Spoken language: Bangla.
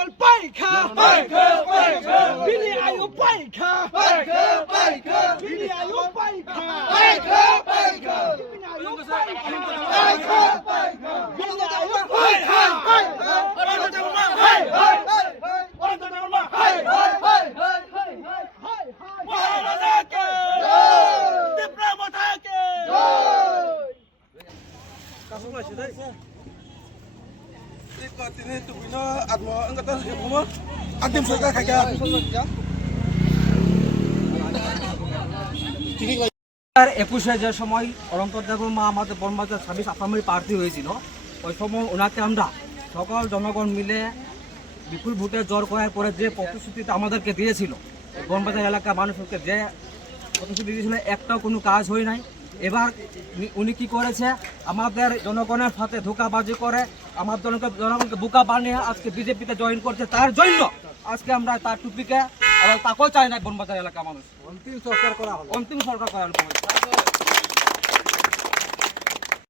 নির্মল পাইখা পাইখা পাইখা বিনি আয়ু পাইখা পাইখা পাইখা বিনি আয়ু পাইখা পাইখা পাইখা বিনি আয়ু পাইখা পাইখা পাইখা বিনি আয়ু পাইখা পাইখা ওরে জমা হাই হাই ওরে জমা হাই হাই হাই হাই হাই মহারাজাকে জয় তীব্রমতাকে জয় কাসুলা সিদাই ini tubuhnya atmo angkatan semua adim surga kagak 21 যে সময় অনন্তদেব মা আমাদের বনবাজার 26 আসামের প্রার্থী হয়েছিল ওই সময় ওনাকে আমরা সকল জনগণ মিলে বিপুল ভোটে জয় করার পরে যে প্রতিশ্রুতিটা আমাদেরকে দিয়েছিল বনবাজার এলাকার মানুষকে যে প্রতিশ্রুতি দিয়েছিল একটাও কোনো কাজ হয় নাই। এবার উনি কি করেছে আমাদের জনগণের সাথে ধোঁকাবাজি করে আমার জনগণকে বোকা বানিয়ে আজকে বিজেপিতে জয়েন করছে। তার জন্য আজকে আমরা তার টুপিকে আবার তাকেও চাই না বনবাজার এলাকার মানুষ অন্তিম সরকার করা হলো।